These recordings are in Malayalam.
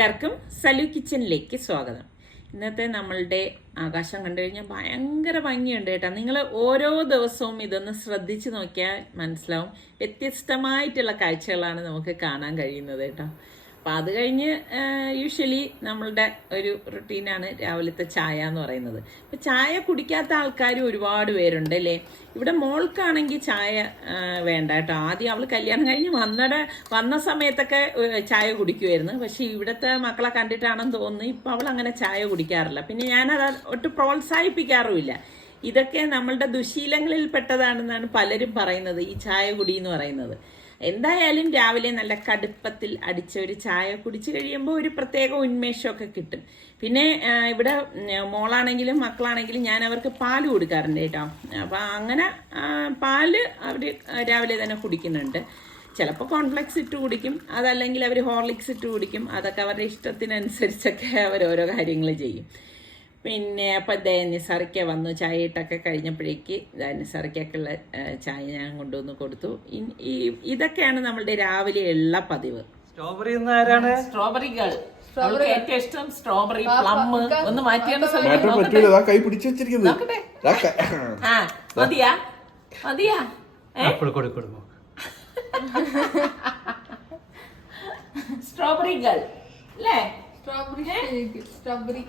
എല്ലാവർക്കും സലു കിച്ചണിലേക്ക് സ്വാഗതം. ഇന്നത്തെ നമ്മളുടെ ആകാശം കണ്ടു കഴിഞ്ഞാൽ ഭയങ്കര ഭംഗിയുണ്ട് കേട്ടോ. നിങ്ങൾ ഓരോ ദിവസവും ഇതൊന്ന് ശ്രദ്ധിച്ച് നോക്കിയാൽ മനസ്സിലാവും, വ്യത്യസ്തമായിട്ടുള്ള കാഴ്ചകളാണ് നമുക്ക് കാണാൻ കഴിയുന്നത് കേട്ടോ. അപ്പം അത് കഴിഞ്ഞ് യൂഷ്വലി നമ്മളുടെ ഒരു റുട്ടീനാണ് രാവിലത്തെ ചായ എന്ന് പറയുന്നത്. അപ്പം ചായ കുടിക്കാത്ത ആൾക്കാർ ഒരുപാട് പേരുണ്ട് അല്ലേ. ഇവിടെ മോൾക്കാണെങ്കിൽ ചായ വേണ്ട കേട്ടോ. ആദ്യം അവൾ കല്യാണം കഴിഞ്ഞ് വന്ന സമയത്തൊക്കെ ചായ കുടിക്കുമായിരുന്നു. പക്ഷെ ഇവിടുത്തെ മക്കളെ കണ്ടിട്ടാണെന്ന് തോന്നുന്നു ഇപ്പം അവൾ അങ്ങനെ ചായ കുടിക്കാറില്ല. പിന്നെ ഞാനത് ഒട്ടും പ്രോത്സാഹിപ്പിക്കാറുമില്ല. ഇതൊക്കെ നമ്മളുടെ ദുശീലങ്ങളിൽ പെട്ടതാണെന്നാണ് പലരും പറയുന്നത്, ഈ ചായ കുടി എന്ന് പറയുന്നത്. എന്തായാലും രാവിലെ നല്ല കടുപ്പത്തിൽ അടിച്ച ഒരു ചായ കുടിച്ചു കഴിയുമ്പോൾ ഒരു പ്രത്യേക ഉന്മേഷമൊക്കെ കിട്ടും. പിന്നെ ഇവിടെ മോളാണെങ്കിലും മക്കളാണെങ്കിലും ഞാൻ അവർക്ക് പാല് കൊടുക്കാറുണ്ട് കേട്ടോ. അപ്പം അങ്ങനെ പാല് അവർ രാവിലെ തന്നെ കുടിക്കുന്നുണ്ട്. ചിലപ്പോൾ കോൺഫ്ലെക്സ് ഇട്ട് കുടിക്കും, അതല്ലെങ്കിൽ അവർ ഹോർലിക്സ് ഇട്ട് കുടിക്കും. അതൊക്കെ അവരുടെ ഇഷ്ടത്തിനനുസരിച്ചൊക്കെ അവർ ഓരോ കാര്യങ്ങൾ ചെയ്യും. പിന്നെ അപ്പം നിസാറിക്ക വന്നു, ചായ ഇട്ടൊക്കെ കഴിഞ്ഞപ്പോഴേക്ക് നിസാറിക്കുള്ള ചായ ഞാൻ കൊണ്ടുവന്ന് കൊടുത്തു. ഇതൊക്കെയാണ് നമ്മളുടെ രാവിലെ ഉള്ള പതിവ്. സ്ട്രോബെറി സ്ട്രോബെറി ഗേൾ, ഏറ്റവും ഇഷ്ടം സ്ട്രോബെറി പ്ലം. ഒന്ന് മാറ്റിയാണ് മതിയാ മതിയാ സ്ട്രോബെറി ഗേൾ അല്ലേ. സ്ട്രോബെറി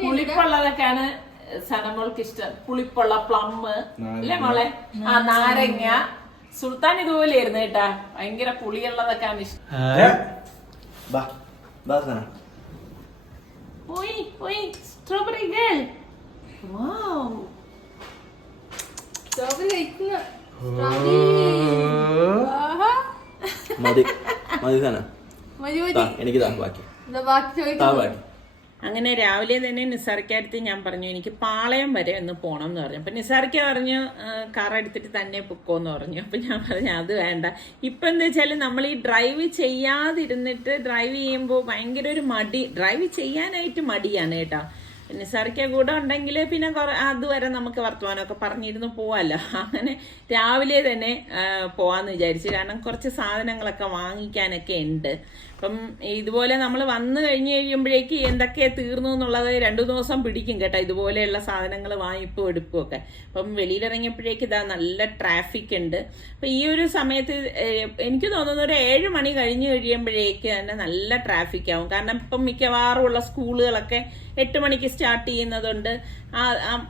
പുളിപ്പുള്ളതൊക്കെയാണ് സനമോൾക്ക് ഇഷ്ടം. പുളിപ്പുള്ള പ്ലം അല്ലേ മോളെ. നാരങ്ങ. സുൽത്താൻ ഇതുപോലെയായിരുന്നു കേട്ടാ, ഭയങ്കര പുളിയുള്ളതൊക്കെയാണ് ഇഷ്ടം. Strawberry girl. അങ്ങനെ രാവിലെ തന്നെ നിസാറിക്കടുത്ത് ഞാൻ പറഞ്ഞു എനിക്ക് പാളയം വരെ ഒന്ന് പോകണം എന്ന് പറഞ്ഞു. അപ്പം നിസാറിക്ക പറഞ്ഞു കാർ എടുത്തിട്ട് തന്നെ പൊക്കോന്ന് പറഞ്ഞു. അപ്പം ഞാൻ പറഞ്ഞു അത് വേണ്ട. ഇപ്പം എന്താ വെച്ചാൽ നമ്മൾ ഈ ഡ്രൈവ് ചെയ്യാതിരുന്നിട്ട് ഡ്രൈവ് ചെയ്യുമ്പോൾ ഭയങ്കര ഒരു മടി, ഡ്രൈവ് ചെയ്യാനായിട്ട് മടിയാണ് കേട്ടോ. നിസാറിക്ക കൂടെ ഉണ്ടെങ്കിൽ പിന്നെ അതുവരെ നമുക്ക് വർത്തമാനമൊക്കെ പറഞ്ഞിരുന്ന് പോവാമല്ലോ. അങ്ങനെ രാവിലെ തന്നെ പോവാന്ന് വിചാരിച്ചു. കാരണം കുറച്ച് സാധനങ്ങളൊക്കെ വാങ്ങിക്കാനൊക്കെ ഉണ്ട്. അപ്പം ഇതുപോലെ നമ്മൾ വന്നു കഴിഞ്ഞ് കഴിയുമ്പോഴേക്ക് എന്തൊക്കെ തീർന്നു എന്നുള്ളത് 2 ദിവസം പിടിക്കും കേട്ടോ, ഇതുപോലെയുള്ള സാധനങ്ങൾ വാങ്ങിപ്പും എടുപ്പും ഒക്കെ. അപ്പം വെളിയിലിറങ്ങിയപ്പോഴേക്ക് ഇതാ നല്ല ട്രാഫിക് ഉണ്ട്. അപ്പം ഈ ഒരു സമയത്ത് എനിക്ക് തോന്നുന്നു ഒരു 7 മണി കഴിഞ്ഞ് കഴിയുമ്പോഴേക്ക് തന്നെ നല്ല ട്രാഫിക് ആവും. കാരണം ഇപ്പം മിക്കവാറും ഉള്ള സ്കൂളുകളൊക്കെ 8 മണിക്ക് സ്റ്റാർട്ട് ചെയ്യുന്നതുകൊണ്ട്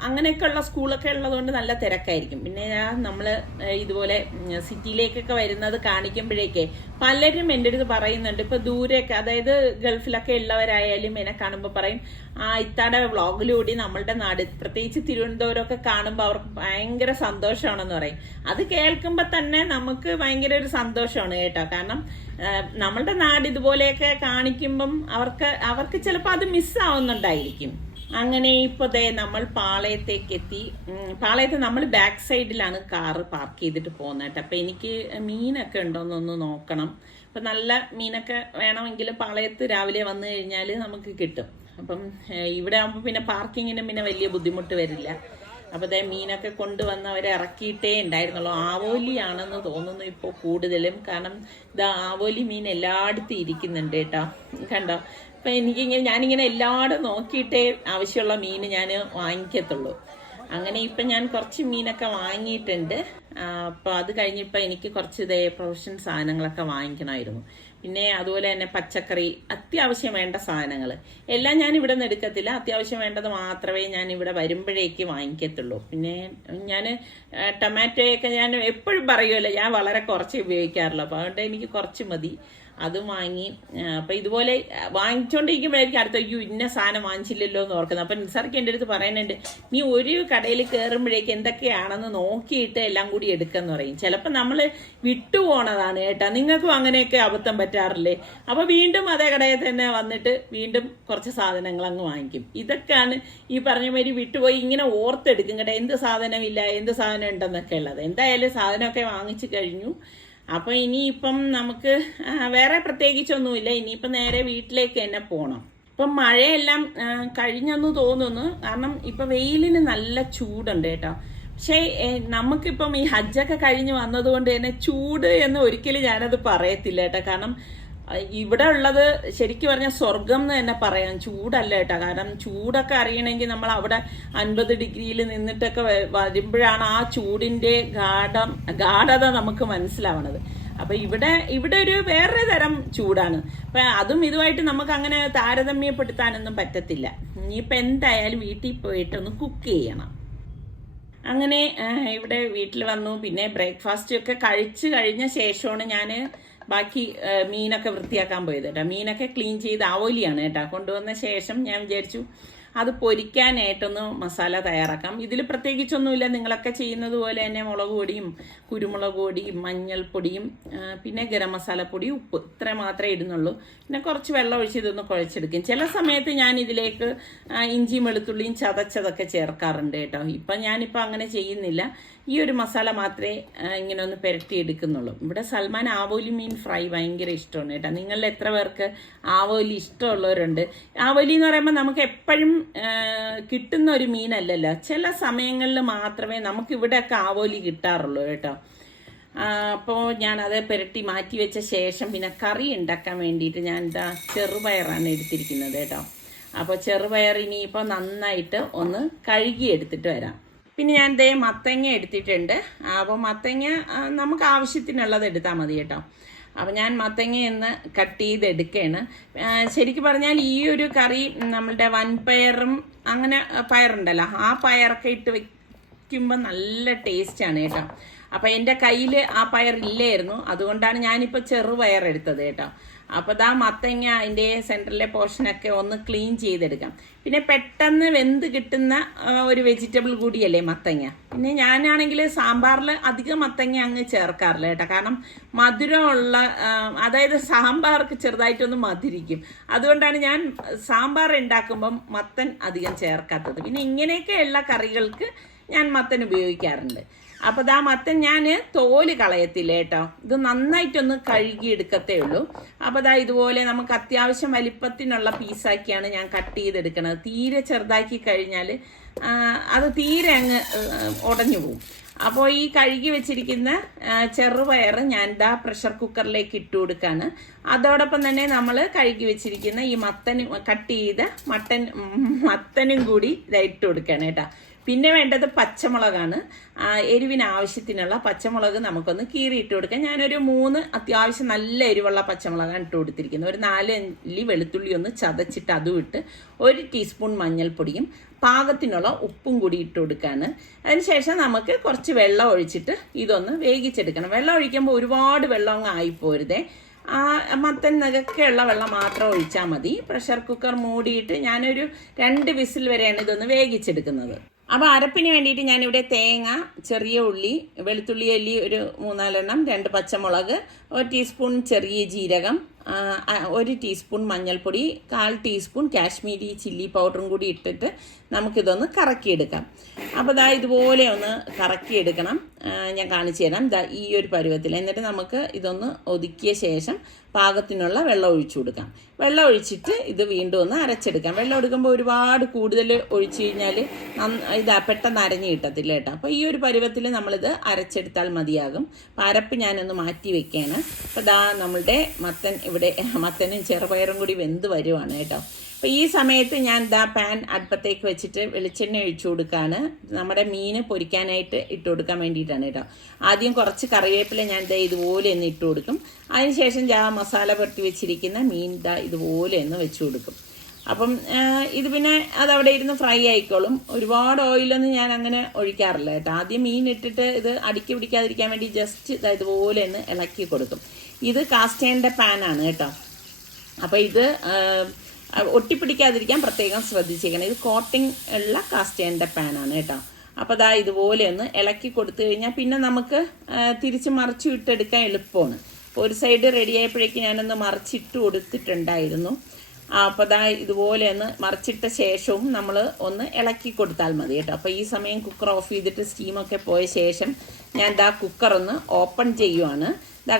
അങ്ങനെയൊക്കെ ഉള്ള സ്കൂളൊക്കെ ഉള്ളതുകൊണ്ട് നല്ല തിരക്കായിരിക്കും. പിന്നെ നമ്മൾ ഇതുപോലെ സിറ്റിയിലേക്കൊക്കെ വരുന്നത് കാണിക്കുമ്പോഴേക്കേ പലരും എൻ്റെ അടുത്ത് പറയുന്നുണ്ട്. ഇപ്പൊ ദൂരെയൊക്കെ, അതായത് ഗൾഫിലൊക്കെ ഉള്ളവരായാലും എന്നെ കാണുമ്പോൾ പറയും ഇത്താടെ വ്ളോഗിലൂടെ നമ്മളുടെ നാട്, പ്രത്യേകിച്ച് തിരുവനന്തപുരമൊക്കെ കാണുമ്പോൾ അവർക്ക് ഭയങ്കര സന്തോഷമാണെന്ന് പറയും. അത് കേൾക്കുമ്പോൾ തന്നെ നമുക്ക് ഭയങ്കര ഒരു സന്തോഷമാണ് കേട്ടോ. കാരണം നമ്മളുടെ നാട് ഇതുപോലെയൊക്കെ കാണിക്കുമ്പം അവർക്ക് ചിലപ്പോൾ അത് മിസ്സാവുന്നുണ്ടായിരിക്കും. അങ്ങനെ ഇപ്പൊ നമ്മൾ പാളയത്തേക്ക് എത്തി. പാളയത്ത് നമ്മൾ ബാക്ക് സൈഡിലാണ് കാറ് പാർക്ക് ചെയ്തിട്ട് പോകുന്നത് കേട്ടോ. അപ്പൊ എനിക്ക് മീനൊക്കെ ഉണ്ടോന്നൊന്ന് നോക്കണം. അപ്പൊ നല്ല മീനൊക്കെ വേണമെങ്കിൽ പാളയത്ത് രാവിലെ വന്നു കഴിഞ്ഞാൽ നമുക്ക് കിട്ടും. അപ്പം ഇവിടെ ആകുമ്പോൾ പിന്നെ പാർക്കിങ്ങിന് പിന്നെ വലിയ ബുദ്ധിമുട്ട് വരില്ല. അപ്പോൾ മീനൊക്കെ കൊണ്ടുവന്ന് അവരെ ഇറക്കിയിട്ടേ ഉണ്ടായിരുന്നുള്ളൂ. ആവോലിയാണെന്ന് തോന്നുന്നു ഇപ്പോൾ കൂടുതലും. കാരണം ആവോലി മീൻ എല്ലായിടത്തും ഇരിക്കുന്നുണ്ട് കേട്ടോ, കണ്ടോ. അപ്പം ഞാനിങ്ങനെ എല്ലായിടും നോക്കിയിട്ടേ ആവശ്യമുള്ള മീൻ ഞാൻ വാങ്ങിക്കത്തുള്ളൂ. അങ്ങനെ ഇപ്പം ഞാൻ കുറച്ച് മീനൊക്കെ വാങ്ങിയിട്ടുണ്ട്. അപ്പോൾ അത് കഴിഞ്ഞിപ്പോൾ എനിക്ക് കുറച്ച് പ്രൊഫഷൻ സാധനങ്ങളൊക്കെ വാങ്ങിക്കണമായിരുന്നു. പിന്നെ അതുപോലെ തന്നെ പച്ചക്കറി, അത്യാവശ്യം വേണ്ട സാധനങ്ങൾ എല്ലാം ഞാൻ ഇവിടെ നിന്ന് എടുക്കത്തില്ല. അത്യാവശ്യം വേണ്ടത് മാത്രമേ ഞാൻ ഇവിടെ വരുമ്പോഴേക്ക് വാങ്ങിക്കത്തുള്ളൂ. പിന്നെ ഞാൻ ടൊമാറ്റോയൊക്കെ ഞാൻ എപ്പോഴും പറയുമല്ലോ, ഞാൻ വളരെ കുറച്ച് ഉപയോഗിക്കാറുള്ളൂ. അപ്പോൾ അതുകൊണ്ട് എനിക്ക് കുറച്ച് മതി, അതും വാങ്ങി. അപ്പം ഇതുപോലെ വാങ്ങിച്ചുകൊണ്ടിരിക്കുമ്പോഴായിരിക്കും അടുത്ത ഇന്ന സാധനം വാങ്ങിച്ചില്ലല്ലോ എന്ന് ഓർക്കുന്നത്. അപ്പം നിസാർക്ക് എൻ്റെ അടുത്ത് പറയുന്നുണ്ട്, നീ ഒരു കടയിൽ കയറുമ്പോഴേക്ക് എന്തൊക്കെയാണെന്ന് നോക്കിയിട്ട് എല്ലാം കൂടി എടുക്കാന്ന് പറയും. ചിലപ്പോൾ നമ്മൾ വിട്ടുപോണതാണ് കേട്ടോ. നിങ്ങൾക്കും അങ്ങനെയൊക്കെ അബദ്ധം പറ്റാറില്ലേ? അപ്പോൾ വീണ്ടും അതേ കടയിൽ തന്നെ വന്നിട്ട് വീണ്ടും കുറച്ച് സാധനങ്ങൾ അങ്ങ് വാങ്ങിക്കും. ഇതൊക്കെയാണ് ഈ പറഞ്ഞ മാതിരി വിട്ടുപോയി ഇങ്ങനെ ഓർത്തെടുക്കും കേട്ടോ, എന്ത് സാധനമില്ല എന്ത് സാധനം ഉണ്ടെന്നൊക്കെ ഉള്ളത്. എന്തായാലും സാധനമൊക്കെ വാങ്ങിച്ചു കഴിഞ്ഞു. അപ്പൊ ഇനിയിപ്പം നമുക്ക് വേറെ പ്രത്യേകിച്ചൊന്നുമില്ല. ഇനിയിപ്പം നേരെ വീട്ടിലേക്ക് തന്നെ പോകണം. ഇപ്പം മഴയെല്ലാം കഴിഞ്ഞെന്ന് തോന്നുന്നു. കാരണം ഇപ്പൊ വെയിലിന് നല്ല ചൂടുണ്ട് കേട്ടോ. പക്ഷേ നമുക്കിപ്പം ഈ ഹജ്ജൊക്കെ കഴിഞ്ഞ് വന്നതുകൊണ്ട് തന്നെ ചൂട് എന്ന് ഒരിക്കലും ഞാനത് പറയത്തില്ല കേട്ടോ. കാരണം ഇവിടെ ഉള്ളത് ശരിക്കും പറഞ്ഞാൽ സ്വർഗം എന്ന് തന്നെ പറയാം. ചൂടല്ല കേട്ടോ. കാരണം ചൂടൊക്കെ അറിയണമെങ്കിൽ നമ്മൾ അവിടെ 50 ഡിഗ്രിയിൽ നിന്നിട്ടൊക്കെ വരുമ്പോഴാണ് ആ ചൂടിന്റെ ഗാഠത നമുക്ക് മനസ്സിലാവണത്. അപ്പൊ ഇവിടെ ഒരു വേറെ തരം ചൂടാണ്. അപ്പൊ അതും ഇതുമായിട്ട് നമുക്ക് അങ്ങനെ താരതമ്യപ്പെടുത്താനൊന്നും പറ്റത്തില്ല. ഇനിയിപ്പൊ എന്തായാലും വീട്ടിൽ പോയിട്ട് ഒന്ന് കുക്ക് ചെയ്യണം. അങ്ങനെ ഇവിടെ വീട്ടിൽ വന്നു. പിന്നെ ബ്രേക്ക്ഫാസ്റ്റ് ഒക്കെ കഴിച്ചു കഴിഞ്ഞ ശേഷമാണ് ഞാൻ ബാക്കി മീനൊക്കെ വൃത്തിയാക്കാൻ പോയത് കേട്ടോ. മീനൊക്കെ ക്ലീൻ ചെയ്ത് ആവോലിയാണ് കേട്ടോ കൊണ്ടുവന്ന ശേഷം ഞാൻ വിചാരിച്ചു അത് പൊരിക്കാനായിട്ടൊന്ന് മസാല തയ്യാറാക്കാം. ഇതിൽ പ്രത്യേകിച്ചൊന്നുമില്ല, നിങ്ങളൊക്കെ ചെയ്യുന്നത് പോലെ തന്നെ മുളക് പൊടിയും കുരുമുളക് പൊടിയും മഞ്ഞൾപ്പൊടിയും പിന്നെ ഗരം മസാലപ്പൊടി, ഉപ്പ്, ഇത്ര മാത്രമേ ഇടുന്നുള്ളൂ. പിന്നെ കുറച്ച് വെള്ളം ഒഴിച്ച് ഇതൊന്ന് കുഴച്ചെടുക്കും. ചില സമയത്ത് ഞാൻ ഇതിലേക്ക് ഇഞ്ചിയും വെളുത്തുള്ളിയും ചതച്ചതൊക്കെ ചേർക്കാറുണ്ട് കേട്ടോ. ഞാനിപ്പോൾ അങ്ങനെ ചെയ്യുന്നില്ല. ഈ ഒരു മസാല മാത്രമേ ഇങ്ങനെ ഒന്ന് പുരട്ടി എടുക്കുന്നുള്ളൂ. ഇവിടെ സൽമാൻ ആവോലി മീൻ ഫ്രൈ ഭയങ്കര ഇഷ്ടമാണ് കേട്ടോ. നിങ്ങളിൽ എത്ര പേർക്ക് ആവോലി ഇഷ്ടമുള്ളവരുണ്ട്? ആവോലി എന്ന് പറയുമ്പോൾ നമുക്ക് എപ്പോഴും കിട്ടുന്ന ഒരു മീനല്ലല്ലോ. ചില സമയങ്ങളിൽ മാത്രമേ നമുക്ക് ഇവിടെയൊക്കെ ആവോലി കിട്ടാറുള്ളൂ കേട്ടോ. അപ്പോൾ ഞാനത് പുരട്ടി മാറ്റി വെച്ച ശേഷം പിന്നെ കറി ഉണ്ടാക്കാൻ വേണ്ടിയിട്ട് ഞാൻ ചെറുപയറാണ് എടുത്തിരിക്കുന്നത് കേട്ടോ. അപ്പോൾ ചെറുപയർ ഇനിയിപ്പോൾ നന്നായിട്ട് ഒന്ന് കഴുകി എടുത്തിട്ട് വരാം. പിന്നെ ഞാൻ മത്തങ്ങ എടുത്തിട്ടുണ്ട്. അപ്പോൾ മത്തങ്ങ നമുക്ക് ആവശ്യത്തിനുള്ളത് എടുത്താൽ മതി കേട്ടോ. അപ്പം ഞാൻ മത്തങ്ങ ഒന്ന് കട്ട് ചെയ്തെടുക്കുകയാണ്. ശരിക്കും പറഞ്ഞാൽ ഈ ഒരു കറി നമ്മളുടെ വൻപയറും അങ്ങനെ പയറുണ്ടല്ലോ, ആ പയറൊക്കെ ഇട്ട് വെക്കുമ്പോൾ നല്ല ടേസ്റ്റാണ് കേട്ടോ. അപ്പം എൻ്റെ കയ്യിൽ ആ പയറില്ലായിരുന്നു, അതുകൊണ്ടാണ് ഞാനിപ്പോൾ ചെറുപയർ എടുത്തത് കേട്ടോ. അപ്പോൾ മത്തങ്ങ അതിൻ്റെ സെൻറ്ററിലെ പോർഷനൊക്കെ ഒന്ന് ക്ലീൻ ചെയ്തെടുക്കാം. പിന്നെ പെട്ടെന്ന് വെന്ത് കിട്ടുന്ന ഒരു വെജിറ്റബിൾ കൂടിയല്ലേ മത്തങ്ങ. പിന്നെ ഞാനാണെങ്കിൽ സാമ്പാറിൽ അധികം മത്തങ്ങ അങ്ങ് ചേർക്കാറില്ല കേട്ടോ. കാരണം മധുരമുള്ള, അതായത് സാമ്പാർക്ക് ചെറുതായിട്ടൊന്ന് മധുരിക്കും. അതുകൊണ്ടാണ് ഞാൻ സാമ്പാർ ഉണ്ടാക്കുമ്പം മത്തൻ അധികം ചേർക്കാത്തത്. പിന്നെ ഇങ്ങനെയൊക്കെയുള്ള കറികൾക്ക് ഞാൻ മത്തൻ ഉപയോഗിക്കാറുണ്ട്. അപ്പോൾ മത്തൻ ഞാൻ തോല് കളയത്തില്ല കേട്ടോ. ഇത് നന്നായിട്ടൊന്ന് കഴുകി എടുക്കത്തേ ഉള്ളൂ. അപ്പോൾ ഇതുപോലെ നമുക്ക് അത്യാവശ്യം വലിപ്പത്തിനുള്ള പീസാക്കിയാണ് ഞാൻ കട്ട് ചെയ്തെടുക്കുന്നത്. തീരെ ചെറുതാക്കി കഴിഞ്ഞാൽ അത് തീരെ അങ്ങ് ഉടഞ്ഞു പോകും. അപ്പോൾ ഈ കഴുകി വെച്ചിരിക്കുന്ന ചെറുപയർ ഞാൻ പ്രഷർ കുക്കറിലേക്ക് ഇട്ട് കൊടുക്കുകയാണ്. അതോടൊപ്പം തന്നെ നമ്മൾ കഴുകി വെച്ചിരിക്കുന്ന ഈ കട്ട് ചെയ്ത മത്തനും കൂടി ഇട്ട് കൊടുക്കുകയാണ് കേട്ടോ. പിന്നെ വേണ്ടത് പച്ചമുളകാണ്. എരിവിന് ആവശ്യത്തിനുള്ള പച്ചമുളക് നമുക്കൊന്ന് കീറിയിട്ട് കൊടുക്കാം. ഞാനൊരു 3 അത്യാവശ്യം നല്ല എരിവുള്ള പച്ചമുളകാണ് ഇട്ട് കൊടുത്തിരിക്കുന്നത്. ഒരു 4 അല്ലി വെളുത്തുള്ളി ഒന്ന് ചതച്ചിട്ട് അതും ഇട്ട് 1 ടീസ്പൂൺ മഞ്ഞൾപ്പൊടിയും പാകത്തിനുള്ള ഉപ്പും കൂടി ഇട്ട് കൊടുക്കുകയാണ്. അതിനുശേഷം നമുക്ക് കുറച്ച് വെള്ളം ഒഴിച്ചിട്ട് ഇതൊന്ന് വേവിച്ചെടുക്കണം. വെള്ളം ഒഴിക്കുമ്പോൾ ഒരുപാട് വെള്ളം അങ്ങ് ആയിപ്പോരുതേ. മത്തൻ നകക്കെയുള്ള വെള്ളം മാത്രം ഒഴിച്ചാൽ മതി. പ്രഷർ കുക്കർ മൂടിയിട്ട് ഞാനൊരു 2 വിസിൽ വരെയാണ് ഇതൊന്ന് വേവിച്ചെടുക്കുന്നത്. അപ്പോൾ അരപ്പിന് വേണ്ടിയിട്ട് ഞാനിവിടെ തേങ്ങ, ചെറിയ ഉള്ളി, വെളുത്തുള്ളി അല്ലി ഒരു 3-4 എണ്ണം, 2 പച്ചമുളക്, 1 ടീസ്പൂൺ ചെറിയ ജീരകം, 1 ടീസ്പൂൺ മഞ്ഞൾപ്പൊടി, 1/4 ടീസ്പൂൺ കാശ്മീരി ചില്ലി പൗഡറും കൂടി ഇട്ടിട്ട് നമുക്കിതൊന്ന് കറക്കിയെടുക്കാം. അപ്പോൾ ഇതുപോലെ ഒന്ന് കറക്കിയെടുക്കണം. ഞാൻ കാണിച്ചു തരാം. ഈ ഒരു പരുവത്തിൽ. എന്നിട്ട് നമുക്ക് ഇതൊന്ന് ഒതുക്കിയ ശേഷം പാകത്തിനുള്ള വെള്ളം ഒഴിച്ചു കൊടുക്കാം. വെള്ളം ഒഴിച്ചിട്ട് ഇത് വീണ്ടും ഒന്ന് അരച്ചെടുക്കാം. വെള്ളം എടുക്കുമ്പോൾ ഒരുപാട് കൂടുതൽ ഒഴിച്ചു കഴിഞ്ഞാൽ പെട്ടെന്ന് അരഞ്ഞു കിട്ടത്തില്ല കേട്ടോ. അപ്പോൾ ഈ ഒരു പരുവത്തിൽ നമ്മളിത് അരച്ചെടുത്താൽ മതിയാകും. അപ്പോൾ അരപ്പ് ഞാനൊന്ന് മാറ്റി വെക്കുകയാണ്. അപ്പോൾ നമ്മളുടെ മത്തനും ചെറുപയറും കൂടി വെന്ത് വരുവാണ് കേട്ടോ. അപ്പോൾ ഈ സമയത്ത് ഞാൻ പാൻ അടുപ്പത്തേക്ക് വെച്ചിട്ട് വെളിച്ചെണ്ണ ഒഴിച്ചു കൊടുക്കുകയാണ്. നമ്മുടെ മീൻ പൊരിക്കാനായിട്ട് ഇട്ട് കൊടുക്കാൻ വേണ്ടിയിട്ടാണ് കേട്ടോ. ആദ്യം കുറച്ച് കറിവേപ്പില ഞാൻ ഇതുപോലെ ഒന്ന് ഇട്ട് കൊടുക്കും. അതിനുശേഷം മസാല പുരട്ടി വെച്ചിരിക്കുന്ന മീൻ ഇതുപോലെ ഒന്ന് വെച്ച് കൊടുക്കും. അപ്പം ഇത് പിന്നെ അതവിടെ ഇരുന്ന് ഫ്രൈ ആയിക്കോളും. ഒരുപാട് ഓയിലൊന്നും ഞാൻ അങ്ങനെ ഒഴിക്കാറില്ല കേട്ടോ. ആദ്യം മീൻ ഇട്ടിട്ട് ഇത് അടുക്കി പിടിക്കാതിരിക്കാൻ വേണ്ടി ജസ്റ്റ് ഇതുപോലെ ഒന്ന് ഇളക്കി കൊടുക്കും. ഇത് കാസ്റ്റ് അയണിൻ്റെ പാനാണ് കേട്ടോ. അപ്പോൾ ഇത് ഒട്ടിപ്പിടിക്കാതിരിക്കാൻ പ്രത്യേകം ശ്രദ്ധിച്ചേക്കണം. ഇത് കോട്ടിംഗ് ഉള്ള കാസ്റ്റ് അയണിൻ്റെ പാനാണ് കേട്ടോ. അപ്പോൾ ഇതുപോലെ ഒന്ന് ഇളക്കി കൊടുത്തു കഴിഞ്ഞാൽ പിന്നെ നമുക്ക് തിരിച്ച് മറിച്ചു ഇട്ടെടുക്കാൻ എളുപ്പമാണ്. ഒരു സൈഡ് റെഡി ആയപ്പോഴേക്ക് ഞാനൊന്ന് മറിച്ചിട്ട് കൊടുത്തിട്ടുണ്ടായിരുന്നു. അപ്പോൾ ഇതുപോലെ ഒന്ന് മറിച്ചിട്ട ശേഷവും നമ്മൾ ഒന്ന് ഇളക്കി കൊടുത്താൽ മതി കേട്ടോ. അപ്പോൾ ഈ സമയം കുക്കർ ഓഫ് ചെയ്തിട്ട് സ്റ്റീമൊക്കെ പോയ ശേഷം ഞാൻ കുക്കർ ഒന്ന് ഓപ്പൺ ചെയ്യുവാണ്.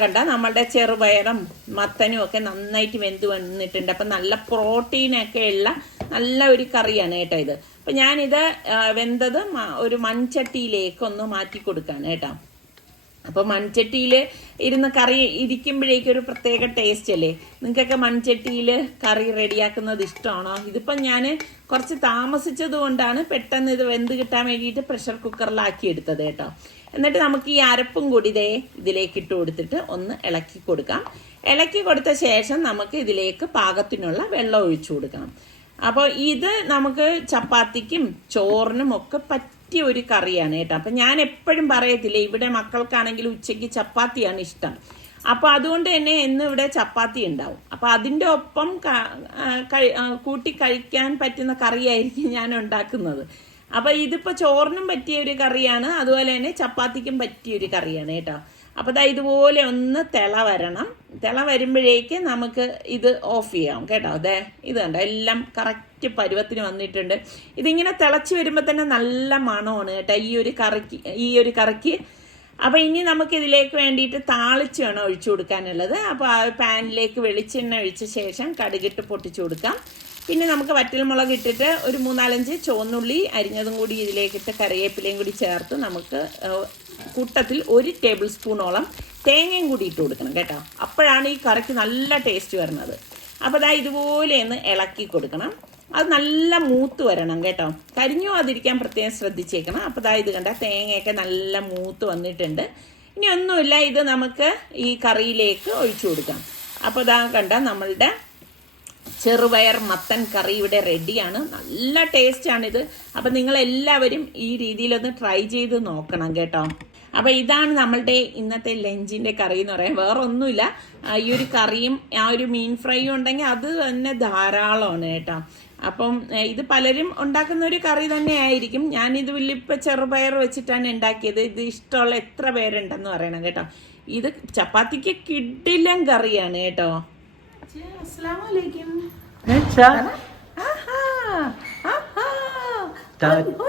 കണ്ട നമ്മളുടെ ചെറുപയറും മത്തനും ഒക്കെ നന്നായിട്ട് വെന്ത് വന്നിട്ടുണ്ട്. അപ്പം നല്ല പ്രോട്ടീനൊക്കെ ഉള്ള നല്ല ഒരു കറിയാണ് കേട്ടോ ഇത്. അപ്പം ഞാനിത് വെന്തത് ഒരു മൺചട്ടിയിലേക്ക് ഒന്ന് മാറ്റി കൊടുക്കുകയാണ് കേട്ടോ. അപ്പോൾ മൺചട്ടിയിൽ ഇരുന്ന് കറി ഇരിക്കുമ്പോഴേക്കും ഒരു പ്രത്യേക ടേസ്റ്റ് അല്ലേ. നിങ്ങൾക്കൊക്കെ മൺചട്ടിയിൽ കറി റെഡിയാക്കുന്നത് ഇഷ്ടമാണോ? ഇതിപ്പം ഞാൻ കുറച്ച് താമസിച്ചത് കൊണ്ടാണ് പെട്ടെന്ന് ഇത് വെന്ത് കിട്ടാൻ വേണ്ടിയിട്ട് പ്രഷർ കുക്കറിലാക്കി എടുത്തത് കേട്ടോ. എന്നിട്ട് നമുക്ക് ഈ അരപ്പും കൂടി ഇതിലേക്ക് ഇട്ട് കൊടുത്തിട്ട് ഒന്ന് ഇളക്കി കൊടുക്കാം. ഇളക്കി കൊടുത്ത ശേഷം നമുക്ക് ഇതിലേക്ക് പാകത്തിനുള്ള വെള്ളം ഒഴിച്ചു കൊടുക്കണം. അപ്പോൾ ഇത് നമുക്ക് ചപ്പാത്തിക്കും ചോറിനും ഒക്കെ പറ്റിയ ഒരു കറിയാണ് കേട്ടോ. അപ്പം ഞാൻ എപ്പോഴും പറയത്തില്ലേ, ഇവിടെ മക്കൾക്കാണെങ്കിൽ ഉച്ചയ്ക്ക് ചപ്പാത്തിയാണ് ഇഷ്ടം. അപ്പോൾ അതുകൊണ്ട് തന്നെ എന്നും ഇവിടെ ചപ്പാത്തി ഉണ്ടാവും. അപ്പോൾ അതിൻ്റെ ഒപ്പം കൂട്ടി കഴിക്കാൻ പറ്റുന്ന കറിയായിരിക്കും ഞാൻ ഉണ്ടാക്കുന്നത്. അപ്പോൾ ഇതിപ്പോൾ ചോറിനും പറ്റിയ ഒരു കറിയാണ്, അതുപോലെ തന്നെ ചപ്പാത്തിക്കും പറ്റിയ ഒരു കറിയാണ് കേട്ടോ. അപ്പോൾ ഇതുപോലെ ഒന്ന് തിള വരണം. തിള വരുമ്പോഴേക്ക് നമുക്ക് ഇത് ഓഫ് ചെയ്യാം കേട്ടോ. ഇത് കണ്ടോ, എല്ലാം കറക്റ്റ് പരുവത്തിന് വന്നിട്ടുണ്ട്. ഇതിങ്ങനെ തിളച്ച് വരുമ്പോൾ തന്നെ നല്ല മണമാണ് കേട്ടോ ഈ ഒരു കറിക്ക്. അപ്പോൾ ഇനി നമുക്ക് ഇതിലേക്ക് വേണ്ടിയിട്ട് താളിച്ച് വേണം ഒഴിച്ചു കൊടുക്കാനുള്ളത്. അപ്പോൾ ആ പാനിലേക്ക് വെളിച്ചെണ്ണ ഒഴിച്ച ശേഷം കടുകിട്ട് പൊട്ടിച്ചു കൊടുക്കാം. പിന്നെ നമുക്ക് വറ്റൽമുളക് ഇട്ടിട്ട് ഒരു 3-4 ചുവന്നുള്ളി അരിഞ്ഞതും കൂടി ഇതിലേക്കിട്ട് കറിവേപ്പിലയും കൂടി ചേർത്ത് നമുക്ക് കൂട്ടത്തിൽ 1 ടേബിൾ സ്പൂണോളം തേങ്ങയും കൂടി ഇട്ട് കൊടുക്കണം കേട്ടോ. അപ്പോഴാണ് ഈ കറിക്ക് നല്ല ടേസ്റ്റ് വരുന്നത്. അപ്പോൾ ഇതുപോലെ ഒന്ന് ഇളക്കി കൊടുക്കണം. അത് നല്ല മൂത്ത് വരണം കേട്ടോ. കരിഞ്ഞു അതിരിക്കാൻ പ്രത്യേകം ശ്രദ്ധിച്ചേക്കണം. അപ്പോൾ ഇത് കണ്ട തേങ്ങയൊക്കെ നല്ല മൂത്ത് വന്നിട്ടുണ്ട്. ഇനി ഒന്നുമില്ല, ഇത് നമുക്ക് ഈ കറിയിലേക്ക് ഒഴിച്ചു കൊടുക്കാം. അപ്പോൾ കണ്ട നമ്മളുടെ ചെറുപയർ മത്തൻ കറി ഇവിടെ റെഡിയാണ്. നല്ല ടേസ്റ്റാണിത്. അപ്പം നിങ്ങളെല്ലാവരും ഈ രീതിയിലൊന്ന് ട്രൈ ചെയ്ത് നോക്കണം കേട്ടോ. അപ്പം ഇതാണ് നമ്മളുടെ ഇന്നത്തെ ലഞ്ചിൻ്റെ കറി എന്ന് പറയാൻ. വേറെ ഒന്നുമില്ല, ഈ ഒരു കറിയും ആ ഒരു മീൻ ഫ്രൈയും ഉണ്ടെങ്കിൽ അത് തന്നെ ധാരാളമാണ് കേട്ടോ. അപ്പം ഇത് പലരും ഉണ്ടാക്കുന്ന ഒരു കറി തന്നെ ആയിരിക്കും. ഞാനിത് ഇപ്പം ചെറുപയർ വെച്ചിട്ടാണ് ഉണ്ടാക്കിയത്. ഇത് ഇഷ്ടമുള്ള എത്ര പേരുണ്ടെന്ന് പറയണം കേട്ടോ. ഇത് ചപ്പാത്തിക്ക് കിടിലൻ കറിയാണ് കേട്ടോ.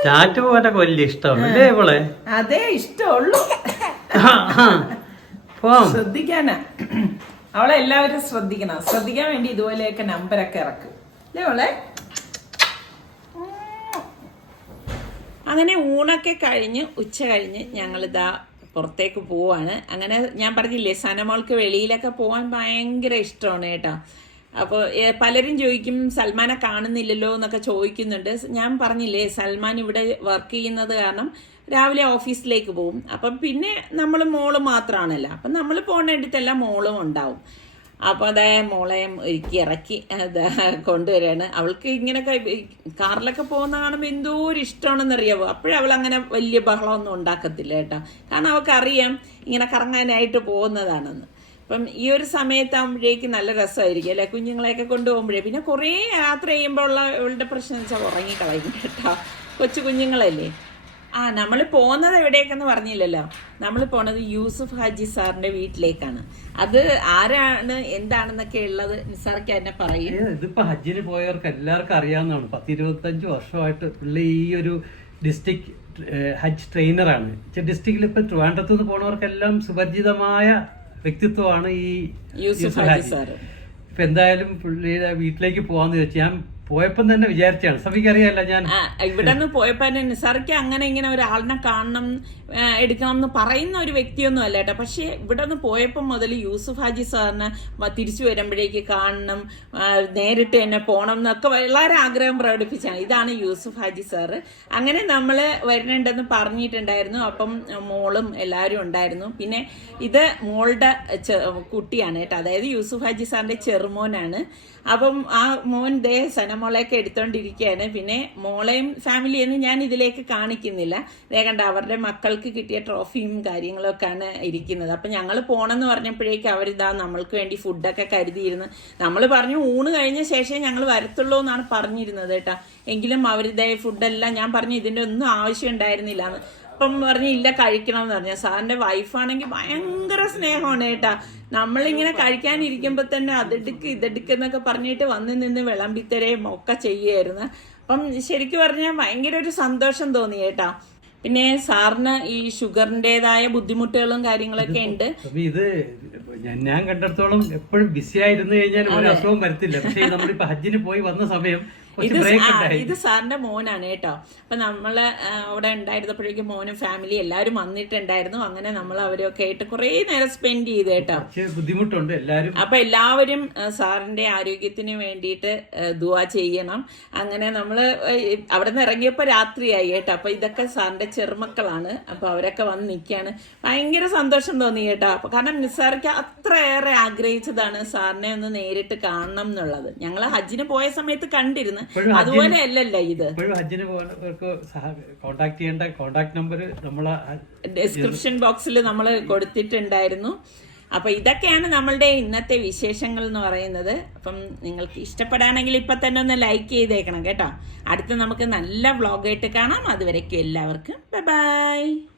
ചാറ്റ് പോകാനൊക്കെ വലിയ ഇഷ്ടമല്ലേ ഇവളെ? അതേ ഇഷ്ടമുള്ളൂ. ശ്രദ്ധിക്കാനാ അവളെ എല്ലാവരും ശ്രദ്ധിക്കണം. ശ്രദ്ധിക്കാൻ വേണ്ടി ഇതുപോലെയൊക്കെ നമ്പരൊക്കെ ഇറക്കും അല്ലേ അവളെ. അങ്ങനെ ഊണൊക്കെ കഴിഞ്ഞ് ഉച്ച കഴിഞ്ഞ് ഞങ്ങളിതാ പുറത്തേക്ക് പോവാണ്. അങ്ങനെ ഞാൻ പറഞ്ഞില്ലേ, സനമോൾക്ക് വെളിയിലൊക്കെ പോകാൻ ഭയങ്കര ഇഷ്ടമാണ് കേട്ടോ. അപ്പോൾ പലരും ചോദിക്കും സൽമാനെ കാണുന്നില്ലല്ലോ എന്നൊക്കെ ചോദിക്കുന്നുണ്ട്. ഞാൻ പറഞ്ഞില്ലേ, സൽമാൻ ഇവിടെ വർക്ക് ചെയ്യുന്നത് കാരണം രാവിലെ ഓഫീസിലേക്ക് പോകും. അപ്പം പിന്നെ നമ്മൾ മോള് മാത്രമാണല്ലോ. അപ്പം നമ്മൾ പോകേണ്ടടുത്തെല്ലാം മോളും ഉണ്ടാവും. അപ്പോൾ മോളെയും ഒരുക്കി ഇറക്കി കൊണ്ടുവരികയാണ്. അവൾക്ക് ഇങ്ങനെ കാറിലൊക്കെ പോകുന്ന കാണുമ്പോൾ എന്തോ ഒരു ഇഷ്ടമാണെന്നറിയാവോ. അപ്പോഴവൾ അങ്ങനെ വലിയ ബഹളമൊന്നും ഉണ്ടാക്കത്തില്ല കേട്ടോ. കാരണം അവൾക്കറിയാം ഇങ്ങനെ കറങ്ങാനായിട്ട് പോകുന്നതാണെന്ന്. അപ്പം ഈ ഒരു സമയത്താകുമ്പോഴേക്ക് നല്ല രസമായിരിക്കും അല്ലേ, കുഞ്ഞുങ്ങളെയൊക്കെ കൊണ്ടുപോകുമ്പോഴേ. പിന്നെ കുറേ യാത്ര ചെയ്യുമ്പോൾ ഉള്ള ഇവളുടെ പ്രശ്നം വെച്ചാൽ ഉറങ്ങിക്കളയും കേട്ടോ. കൊച്ചു കുഞ്ഞുങ്ങളല്ലേ. നമ്മൾ പോകുന്നത് എവിടേക്കെന്ന് പറഞ്ഞില്ലല്ലോ. നമ്മൾ പോണത് യൂസുഫ് ഹാജി സാറിന്റെ വീട്ടിലേക്കാണ്. അത് ആരാണ് എന്താണെന്നൊക്കെ ഉള്ളത് നിസാർക്ക് തന്നെ പറയും. ഇതിപ്പോ ഹജ്ജിന് പോയവർക്ക് എല്ലാവർക്കും അറിയാവുന്നതാണ്. 10-25 വർഷമായിട്ട് പുള്ളി ഈ ഒരു ഡിസ്ട്രിക്ട് ഹജ്ജ് ട്രെയിനറാണ്. ഡിസ്ട്രിക്റ്റിൽ ഇപ്പൊ ട്രിവാൻഡ്രത്ത് നിന്ന് പോണവർക്കെല്ലാം സുപരിചിതമായ വ്യക്തിത്വമാണ് ഈ യൂസുഫ് ഹാജി സാർ. ഇപ്പൊ എന്തായാലും പുള്ളിയുടെ വീട്ടിലേക്ക് പോവാന്ന് ചോദിച്ചു. ഞാൻ പോയപ്പം തന്നെ വിചാരിച്ചാണ്, സഭയ്ക്ക് അറിയാല്ല, ഞാൻ ഇവിടെ നിന്ന് പോയപ്പോ നിസാർക്ക് അങ്ങനെ ഇങ്ങനെ ഒരാളിനെ കാണണം എടുക്കണം എന്ന് പറയുന്ന ഒരു വ്യക്തിയൊന്നും അല്ല കേട്ടോ. പക്ഷെ ഇവിടെ നിന്ന് പോയപ്പം മുതൽ യൂസുഫ് ഹാജി സാറിന് തിരിച്ചു വരുമ്പോഴേക്ക് കാണണം, നേരിട്ട് തന്നെ പോകണം എന്നൊക്കെ വളരെ ആഗ്രഹം പ്രകടിപ്പിച്ചാണ്. ഇതാണ് യൂസുഫ് ഹാജി സാറ്. അങ്ങനെ നമ്മൾ വരുന്നുണ്ടെന്ന് പറഞ്ഞിട്ടുണ്ടായിരുന്നു. അപ്പം മോളും എല്ലാവരും ഉണ്ടായിരുന്നു. പിന്നെ ഇത് മോളുടെ കുട്ടിയാണ് കേട്ടോ, അതായത് യൂസുഫ് ഹാജി സാറിന്റെ ചെറുമോനാണ്. അപ്പം ആ മോൻ സനമോളെയൊക്കെ എടുത്തോണ്ടിരിക്കുകയാണ്. പിന്നെ മോളെയും ഫാമിലിയൊന്നും ഞാൻ ഇതിലേക്ക് കാണിക്കുന്നില്ല. കണ്ട അവരുടെ മക്കൾക്ക് കിട്ടിയ ട്രോഫിയും കാര്യങ്ങളൊക്കെയാണ് ഇരിക്കുന്നത്. അപ്പം ഞങ്ങൾ പോകണമെന്ന് പറഞ്ഞപ്പോഴേക്കും അവരിതാ നമ്മൾക്ക് വേണ്ടി ഫുഡൊക്കെ കരുതിയിരുന്നു. നമ്മൾ പറഞ്ഞു ഊണ് കഴിഞ്ഞ ശേഷം ഞങ്ങൾ വരത്തുള്ളൂ എന്നാണ് പറഞ്ഞിരുന്നത് കേട്ടോ. എങ്കിലും അവരിതേ ഫുഡെല്ലാം ഞാൻ പറഞ്ഞു ഇതിൻ്റെ ഒന്നും ആവശ്യം ഉണ്ടായിരുന്നില്ല എന്ന്. അപ്പം പറഞ്ഞ് ഇല്ല കഴിക്കണം എന്ന് പറഞ്ഞു. സാറിന്റെ വൈഫാണെങ്കിൽ ഭയങ്കര സ്നേഹമാണ് കേട്ടാ. നമ്മളിങ്ങനെ കഴിക്കാനിരിക്കുമ്പോൾ തന്നെ അതെടുക്ക് ഇതെടുക്ക് എന്നൊക്കെ പറഞ്ഞിട്ട് വന്ന് നിന്ന് വിളമ്പിത്തരയും ഒക്കെ ചെയ്യുമായിരുന്നു. അപ്പം ശരിക്കും പറഞ്ഞാൽ ഭയങ്കര ഒരു സന്തോഷം തോന്നി കേട്ടാ. പിന്നെ സാറിന് ഈ ഷുഗറിൻ്റെതായ ബുദ്ധിമുട്ടുകളും കാര്യങ്ങളൊക്കെ ഉണ്ട്. ഇത് ഞാൻ കണ്ടിടത്തോളം എപ്പോഴും ബിസി ആയിരുന്നു കഴിഞ്ഞാൽ ഒരു അസുഖം വരത്തില്ല. പക്ഷേ നമ്മളിപ്പോ ഹജ്ജിന് പോയി വന്ന സമയം ഇത് സാറിന്റെ മോനാണ് കേട്ടോ. അപ്പൊ നമ്മള് അവിടെ ഉണ്ടായിരുന്നപ്പോഴേക്കും മോനും ഫാമിലി എല്ലാവരും വന്നിട്ടുണ്ടായിരുന്നു. അങ്ങനെ നമ്മൾ അവരൊക്കെ ആയിട്ട് കുറെ നേരം സ്പെൻഡ് ചെയ്ത് കേട്ടോ. ബുദ്ധിമുട്ടുണ്ട് എല്ലാവരും. അപ്പൊ എല്ലാവരും സാറിന്റെ ആരോഗ്യത്തിന് വേണ്ടിയിട്ട് ദുആ ചെയ്യണം. അങ്ങനെ നമ്മള് അവിടെ നിന്ന് ഇറങ്ങിയപ്പോ രാത്രിയായി കേട്ടോ. അപ്പൊ ഇതൊക്കെ സാറിന്റെ ചെറുമക്കളാണ്. അപ്പൊ അവരൊക്കെ വന്ന് നിൽക്കുകയാണ്. ഭയങ്കര സന്തോഷം തോന്നി കേട്ടോ. അപ്പൊ കാരണം നിസാർക്ക് അത്രയേറെ ആഗ്രഹിച്ചതാണ് സാറിനെ ഒന്ന് നേരിട്ട് കാണണം എന്നുള്ളത്. ഞങ്ങള് ഹജ്ജിന് പോയ സമയത്ത് കണ്ടിരുന്നു. അതുപോലെ അല്ലല്ലോ ഇത്. ഹജ്ജിന് പോകുന്നവർക്ക് കോൺടാക്ട് ചെയ്യേണ്ട കോൺടാക്ട് നമ്പർ നമ്മളെ ഡിസ്ക്രിപ്ഷൻ ബോക്സിൽ നമ്മൾ കൊടുത്തിട്ടുണ്ടായിരുന്നു. അപ്പൊ ഇതൊക്കെയാണ് നമ്മളുടെ ഇന്നത്തെ വിശേഷങ്ങൾ എന്ന് പറയുന്നത്. അപ്പം നിങ്ങൾക്ക് ഇഷ്ടപ്പെടുകയാണെങ്കിൽ ഇപ്പൊ തന്നെ ഒന്ന് ലൈക്ക് ചെയ്തേക്കണം കേട്ടോ. അടുത്ത് നമുക്ക് നല്ല വ്ളോഗായിട്ട് കാണാം. അതുവരേക്കും എല്ലാവർക്കും ബൈ ബൈ.